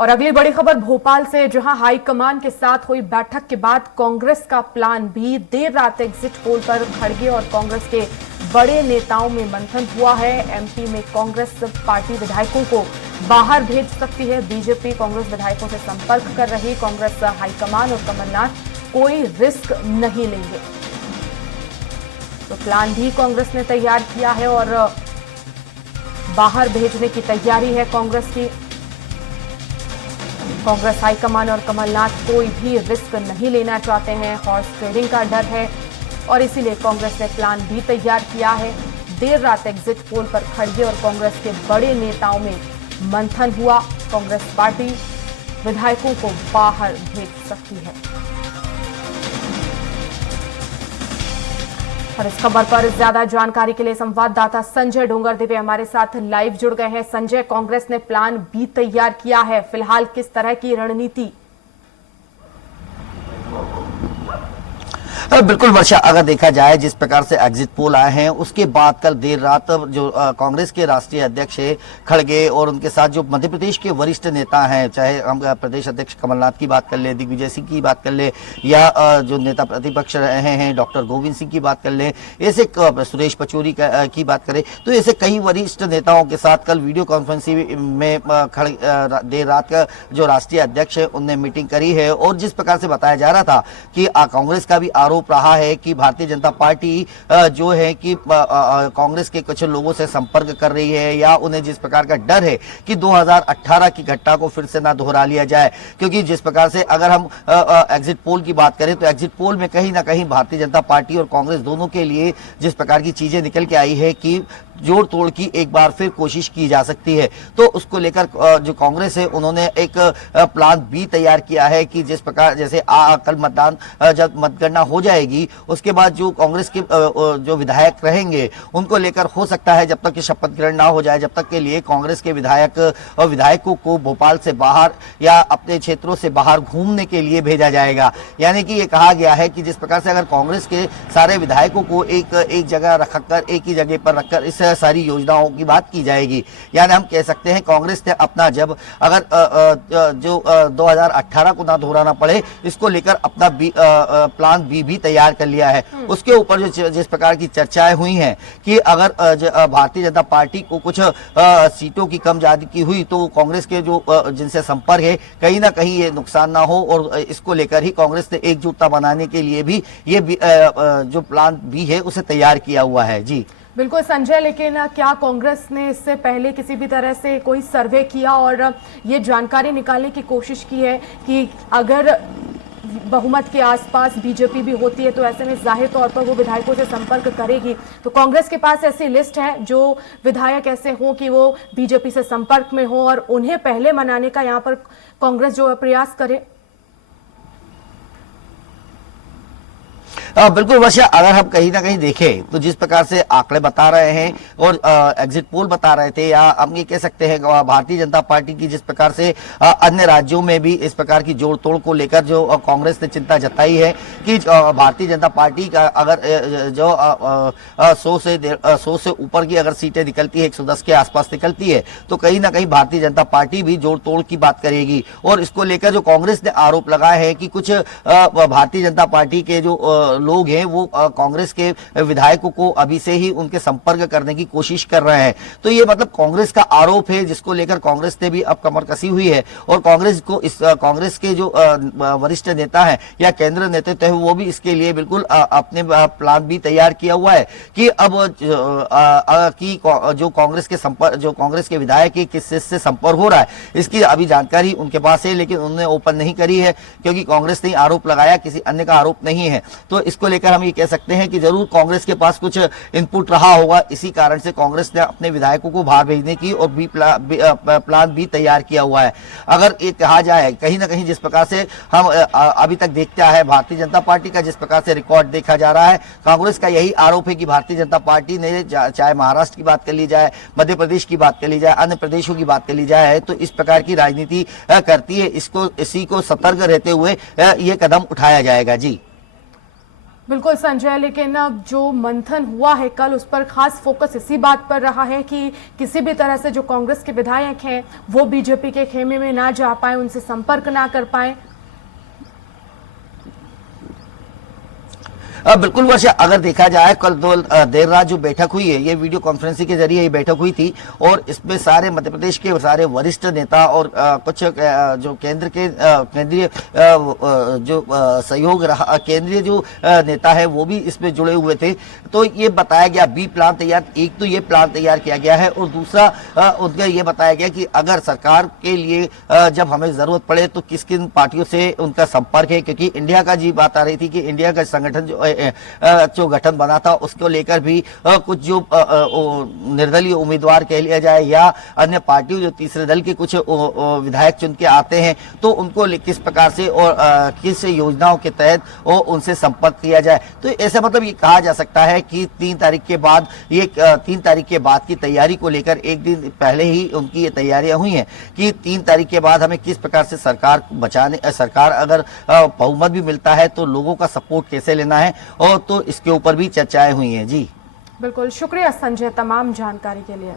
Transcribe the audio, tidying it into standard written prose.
और अगली बड़ी खबर भोपाल से, जहां हाईकमान के साथ हुई बैठक के बाद कांग्रेस का प्लान बी देर रात एग्जिट पोल पर खड़गे और कांग्रेस के बड़े नेताओं में मंथन हुआ है। एमपी में कांग्रेस पार्टी विधायकों को बाहर भेज सकती है। बीजेपी कांग्रेस विधायकों से संपर्क कर रही। कांग्रेस हाईकमान और कमलनाथ कोई रिस्क नहीं लेंगे, तो प्लान भी कांग्रेस ने तैयार किया है और बाहर भेजने की तैयारी है कांग्रेस की। कांग्रेस हाईकमान और कमलनाथ कोई भी रिस्क नहीं लेना चाहते हैं। हॉर्स ट्रेडिंग का डर है और इसीलिए कांग्रेस ने प्लान भी तैयार किया है। देर रात एग्जिट पोल पर खड़गे और कांग्रेस के बड़े नेताओं में मंथन हुआ। कांग्रेस पार्टी विधायकों को बाहर भेज सकती है। और इस खबर पर ज्यादा जानकारी के लिए संवाददाता संजय डोंगरदेव हमारे साथ लाइव जुड़ गए हैं। संजय, कांग्रेस ने प्लान बी तैयार किया है, फिलहाल किस तरह की रणनीति? बिल्कुल वर्षा, अगर देखा जाए जिस प्रकार से एग्जिट पोल आए हैं उसके बाद कल देर रात जो कांग्रेस के राष्ट्रीय अध्यक्ष खड़गे और उनके साथ जो मध्य प्रदेश के वरिष्ठ नेता हैं, चाहे हम प्रदेश अध्यक्ष कमलनाथ की बात कर ले, दिग्विजय सिंह की बात कर ले, या जो नेता प्रतिपक्ष रहे हैं डॉक्टर गोविंद सिंह की बात कर ले, ऐसे सुरेश पचौरी की बात करें तो ऐसे कई वरिष्ठ नेताओं के साथ कल वीडियो कॉन्फ्रेंसिंग में देर रात का जो राष्ट्रीय अध्यक्ष है उनने मीटिंग करी है। और जिस प्रकार से बताया जा रहा था कि कांग्रेस का भी आरोप रहा है कि भारतीय जनता पार्टी जो है कि कांग्रेस के कुछ लोगों से संपर्क कर रही है, या उन्हें जिस प्रकार का डर है कि 2018 की घटना को फिर से ना दोहरा लिया जाए। क्योंकि जिस प्रकार से अगर हम एग्जिट पोल की बात करें तो एग्जिट पोल में कहीं ना कहीं भारतीय जनता पार्टी और कांग्रेस दोनों के लिए जिस प्रकार की चीजें निकल के आई है कि जोड़ तोड़ की एक बार फिर कोशिश की जा सकती है। तो उसको लेकर जो कांग्रेस है उन्होंने एक प्लान बी तैयार किया है कि जिस प्रकार जैसे कल मतदान जब मतगणना हो जाएगी उसके बाद जो कांग्रेस के जो विधायक रहेंगे उनको लेकर हो सकता है जब तक कि शपथ ग्रहण ना हो जाए जब तक के लिए कांग्रेस के विधायक और विधायकों को भोपाल से बाहर या अपने क्षेत्रों से बाहर घूमने के लिए भेजा जाएगा। यानी कि ये कहा गया है कि जिस प्रकार से अगर कांग्रेस के सारे विधायकों को एक जगह रखकर एक ही जगह पर रखकर इस सारी योजनाओं की बात की जाएगी, यानी हम कह सकते हैं कांग्रेस ने अपना जब अगर जो 2018 को ना दोहराना पड़े इसको लेकर अपना प्लान बी भी तैयार कर लिया है। उसके ऊपर जो जिस प्रकार की चर्चाएं हुई हैं कि अगर भारतीय जनता पार्टी को कुछ सीटों की कम ज्यादती हुई तो कांग्रेस के जो जिनसे संपर्क है कहीं ना कहीं ये नुकसान ना हो, और इसको लेकर ही कांग्रेस ने एकजुटता बनाने के लिए भी ये जो प्लान बी है उसे तैयार किया हुआ है। जी बिल्कुल संजय, लेकिन क्या कांग्रेस ने इससे पहले किसी भी तरह से कोई सर्वे किया और ये जानकारी निकालने की कोशिश की है कि अगर बहुमत के आसपास बीजेपी भी होती है तो ऐसे में जाहिर तौर पर वो विधायकों से संपर्क करेगी? तो कांग्रेस के पास ऐसी लिस्ट है जो विधायक ऐसे हों कि वो बीजेपी से संपर्क में हो और उन्हें पहले मनाने का यहाँ पर कांग्रेस जो प्रयास करे? बिल्कुल वर्षा, अगर हम कहीं ना कहीं देखें तो जिस प्रकार से आंकड़े बता रहे हैं और एग्जिट पोल बता रहे थे, या हम ये कह सकते हैं भारतीय जनता पार्टी की जिस प्रकार से अन्य राज्यों में भी इस प्रकार की जोड़ तोड़ को लेकर जो कांग्रेस ने चिंता जताई है कि भारतीय जनता पार्टी का अगर जो 100 से ऊपर की अगर सीटें निकलती है, 110 के आसपास निकलती है, तो कहीं ना कहीं भारतीय जनता पार्टी भी जोड़ तोड़ की बात करेगी। और इसको लेकर जो कांग्रेस ने आरोप लगाया है कि कुछ भारतीय जनता पार्टी के जो लोग हैं वो कांग्रेस के विधायकों को अभी से ही उनके संपर्क करने की कोशिश कर रहे हैं। तो ये मतलब कांग्रेस का आरोप है जिसको लेकर कांग्रेस ने भी अब कमर कसी हुई है, और कांग्रेस के जो वरिष्ठ नेता हैं या केंद्र नेतृत्व है वो भी इसके लिए बिल्कुल अपने प्लान भी तैयार किया हुआ है कि अब जो कांग्रेस के विधायक है किससे संपर्क हो रहा है इसकी अभी जानकारी उनके पास है, लेकिन उन्होंने ओपन नहीं करी है क्योंकि कांग्रेस ने आरोप लगाया, किसी अन्य का आरोप नहीं है। तो इसको लेकर हम ये कह सकते हैं कि जरूर कांग्रेस के पास कुछ इनपुट रहा होगा, इसी कारण से कांग्रेस ने अपने विधायकों को बाहर भेजने की और प्लान भी तैयार किया हुआ है। अगर ये कहा जाए कहीं ना कहीं जिस प्रकार से हम अभी तक देखते हैं भारतीय जनता पार्टी का जिस प्रकार से रिकॉर्ड देखा जा रहा है, कांग्रेस का यही आरोप है कि भारतीय जनता पार्टी ने चाहे महाराष्ट्र की बात कर ली जाए, मध्य प्रदेश की बात कर ली जाए, अन्य प्रदेशों की बात कर ली जाए, तो इस प्रकार की राजनीति करती है। इसी को सतर्क रहते हुए ये कदम उठाया जाएगा। जी बिल्कुल संजय, लेकिन अब जो मंथन हुआ है कल, उस पर खास फोकस इसी बात पर रहा है कि किसी भी तरह से जो कांग्रेस के विधायक हैं वो बीजेपी के खेमे में ना जा पाए, उनसे संपर्क ना कर पाए। बिल्कुल वर्षा, अगर देखा जाए कल देर रात जो बैठक हुई है, ये वीडियो कॉन्फ्रेंसिंग के जरिए ये बैठक हुई थी और इसमें सारे मध्य प्रदेश के सारे वरिष्ठ नेता और कुछ जो केंद्रीय जो सहयोग रहा, केंद्रीय जो नेता है वो भी इसमें जुड़े हुए थे। तो ये बताया गया बी प्लान तैयार, एक तो ये प्लान तैयार किया गया है और दूसरा उनका ये बताया गया कि अगर सरकार के लिए जब हमें जरूरत पड़े तो किस किन पार्टियों से उनका संपर्क है, क्योंकि इंडिया का जी बात आ रही थी कि इंडिया का संगठन जो गठन बना था उसको लेकर भी कुछ जो निर्दलीय उम्मीदवार कह लिया जाए या अन्य पार्टियों जो तीसरे दल के कुछ विधायक चुन के आते हैं तो उनको किस प्रकार से और किस योजनाओं के तहत उनसे संपर्क किया जाए। तो ऐसा मतलब ये कहा जा सकता है कि 3 तारीख के बाद, ये 3 तारीख के बाद की तैयारी को लेकर एक दिन पहले ही उनकी ये तैयारियां हुई हैं कि 3 तारीख के बाद हमें किस प्रकार से सरकार अगर बहुमत भी मिलता है तो लोगों का सपोर्ट कैसे लेना है, और तो इसके ऊपर भी चर्चाएं हुई हैं। जी बिल्कुल, शुक्रिया संजय तमाम जानकारी के लिए।